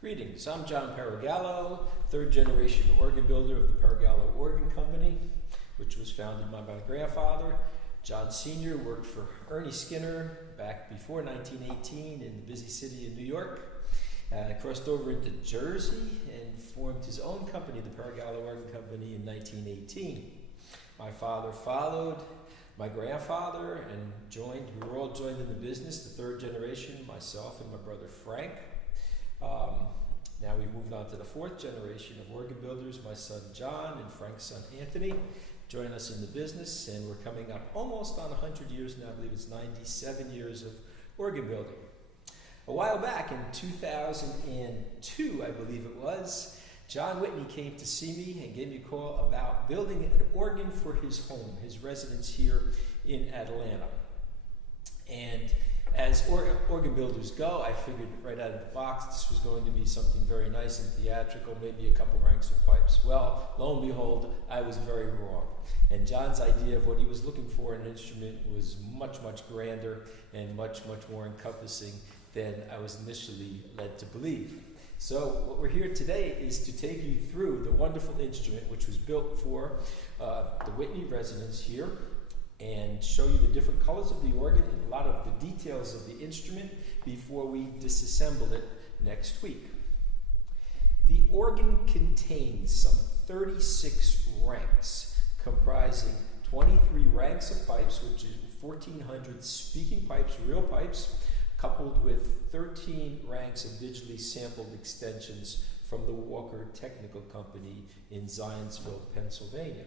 Greetings, I'm John Peragallo, third generation organ builder of the Peragallo Organ Company, which was founded by my grandfather. John Sr. worked for Ernie Skinner back before 1918 in the busy city of New York. Crossed over into Jersey and formed his own company, the Peragallo Organ Company, in 1918. My father followed my grandfather and we were all joined in the business, the third generation, myself and my brother Frank. Now we've moved on to the fourth generation of organ builders. My son John and Frank's son Anthony join us in the business, and we're coming up almost on 100 years now. I believe it's 97 years of organ building. A while back in 2002, I believe it was, John Whitney came to see me and gave me a call about building an organ for his home, his residence here in Atlanta. And as organ builders go, I figured right out of the box this was going to be something very nice and theatrical, maybe a couple ranks of pipes. Well, lo and behold, I was very wrong. And John's idea of what he was looking for in an instrument was much, much grander and much, much more encompassing than I was initially led to believe. So what we're here today is to take you through the wonderful instrument which was built for the Whitney residence here, and show you the different colors of the organ and a lot of the details of the instrument before we disassemble it next week. The organ contains some 36 ranks, comprising 23 ranks of pipes, which is 1,400 speaking pipes, real pipes, coupled with 13 ranks of digitally sampled extensions from the Walker Technical Company in Zionsville, Pennsylvania.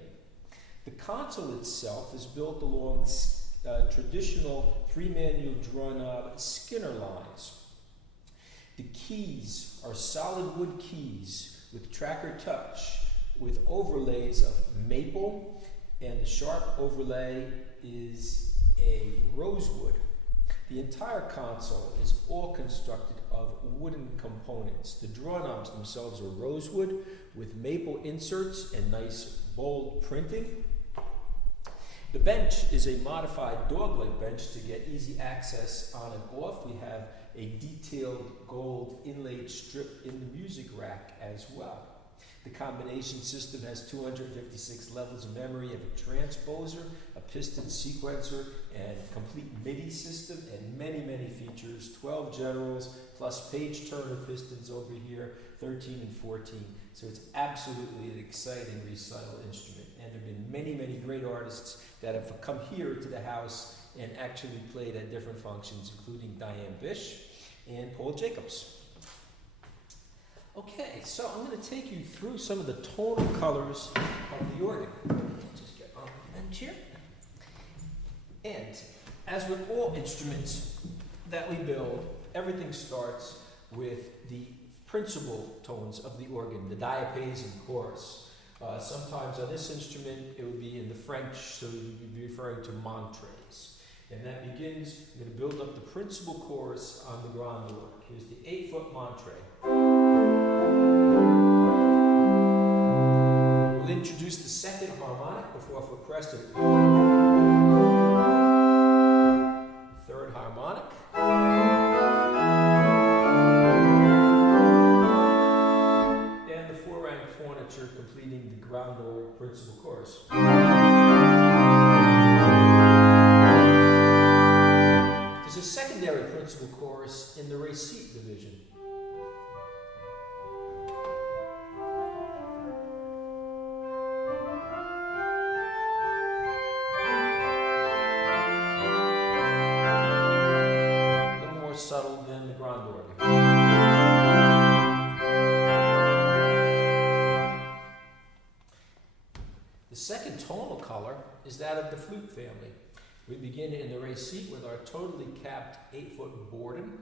The console itself is built along traditional 3-manual draw knob Skinner lines. The keys are solid wood keys with tracker touch with overlays of maple, and the sharp overlay is a rosewood. The entire console is all constructed of wooden components. The draw knobs themselves are rosewood with maple inserts and nice bold printing. The bench is a modified dog-leg bench to get easy access on and off. We have a detailed gold inlaid strip in the music rack as well. The combination system has 256 levels of memory, of a transposer, a piston sequencer, and complete MIDI system, and many, many features, 12 generals, plus page turner pistons over here, 13 and 14. So it's absolutely an exciting recital instrument. And there have been many, many great artists that have come here to the house and actually played at different functions, including Diane Bish and Paul Jacobs. Okay, so I'm going to take you through some of the tonal colors of the organ. Just get on the bench here. And as with all instruments that we build, everything starts with the principal tones of the organ, the diapason chorus. Sometimes on this instrument it would be in the French, so you'd be referring to montres. And that begins, I'm going to build up the principal chorus on the grand org. Here's the 8-foot montre. We'll introduce the second harmonic before foot crested. Third harmonic. And the 4-rank furniture completing the ground org principal chorus. There's a secondary principal chorus in the recite division. Subtle than the grand organ. The second tonal color is that of the flute family. We begin in the recite with our totally capped 8-foot Borden.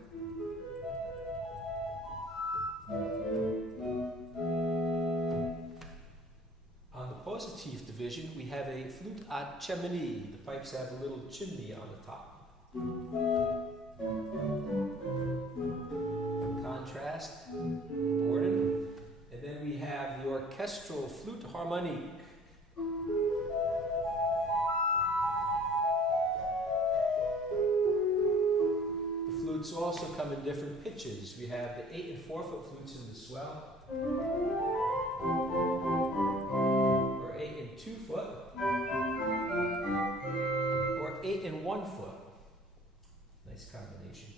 On the positive division, we have a flute à chimney. The pipes have a little chimney on the top. Contrast, Borden, and then we have the orchestral flute harmonique. The flute flutes also come in different pitches. We have the 8 and 4 foot flutes in the swell, or 8 and 2 foot, or 8 and 1 foot. Nice combination.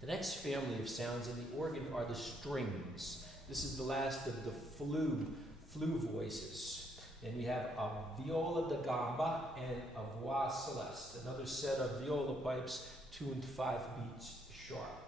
The next family of sounds in the organ are the strings. This is the last of the flue voices. And we have a viola da gamba and a voix celeste, another set of viola pipes tuned 5 beats sharp.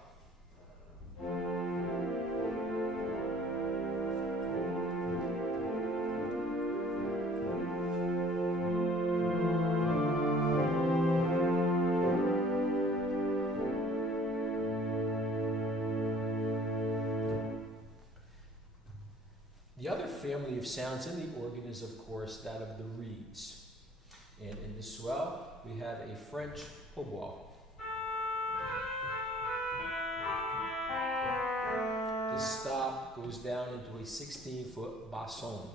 The other family of sounds in the organ is, of course, that of the reeds. And in the swell, we have a French hautbois. This stop goes down into a 16-foot basson.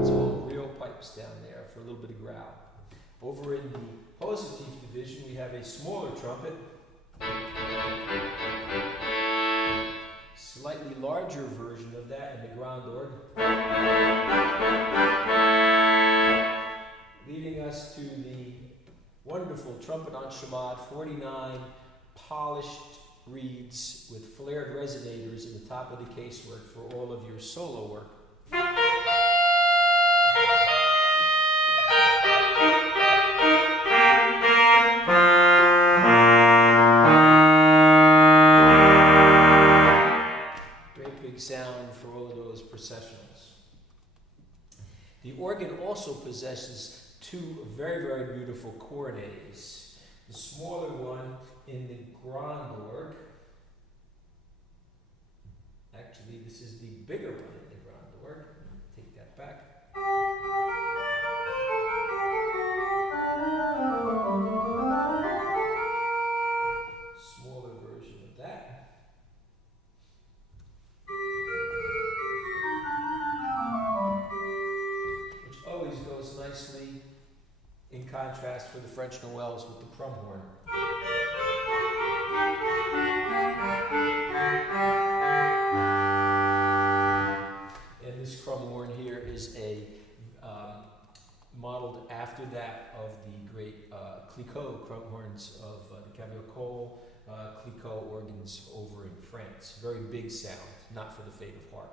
It's all real pipes down there for a little bit of growl. Over in the positive division, we have a smaller trumpet, slightly larger version of that in the grand orgue, leading us to the wonderful trumpet en chamade, 49 polished reeds with flared resonators in the top of the casework for all of your solo work. Sound for all of those processionals. The organ also possesses 2 very, very beautiful cornets. The smaller one in the grand orgue. Actually, this is the bigger one in the grand orgue. Take that back. Smaller version of that. Goes nicely in contrast for the French Noëls with the crumhorn. And this crumhorn here is a modeled after that of the great Clicquot crumhorns of the Cavaillon Clicquot organs over in France. Very big sound, not for the faint of heart.